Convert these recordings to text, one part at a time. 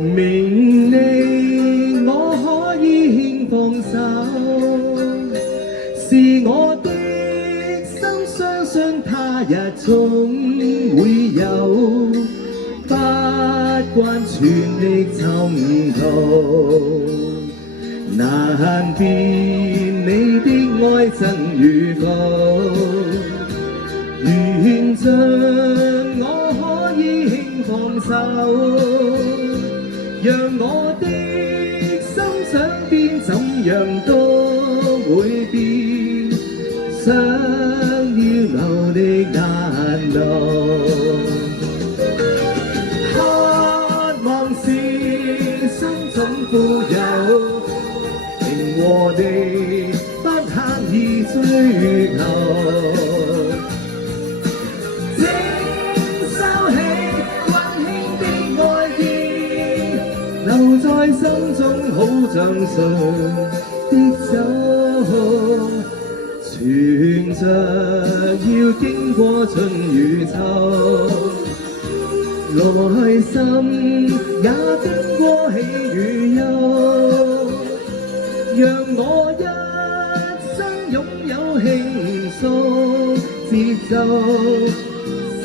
明你我可以輕放手，是我的心相信他日總會有，不慣全力尋求，難辨你的愛真與否，願盡我可以輕放手，讓我的心想變怎樣都會變，想要流的眼淚，渴望是心中富有，情和你不刻意追求，留在心中好像常的酒，存着要經過春與秋，內心也經過喜與憂，讓我一生擁有輕鬆節奏，心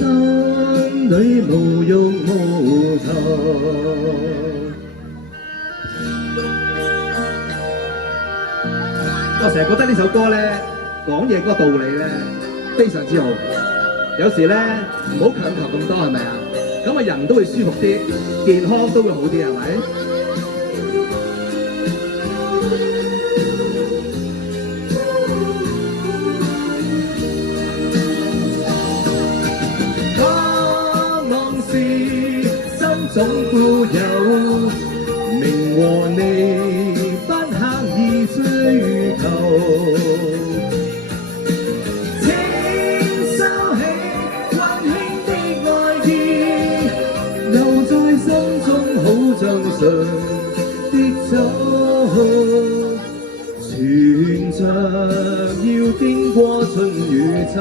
裏無欲無求。我成日覺得呢首歌咧講嘢嗰個道理咧非常之好，有時咧唔好強求咁多，係咪啊？咁啊人都會舒服啲，健康都會好啲，係咪？渴望是心中富有，名和你不刻意追求，請收起溫馨的愛意，留在心中好像常的酒，存着要經過春與秋，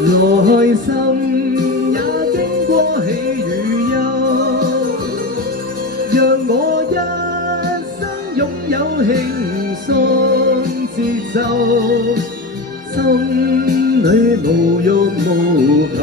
內心也經過喜與憂，讓我一生擁有輕鬆節奏，心裏無欲無求。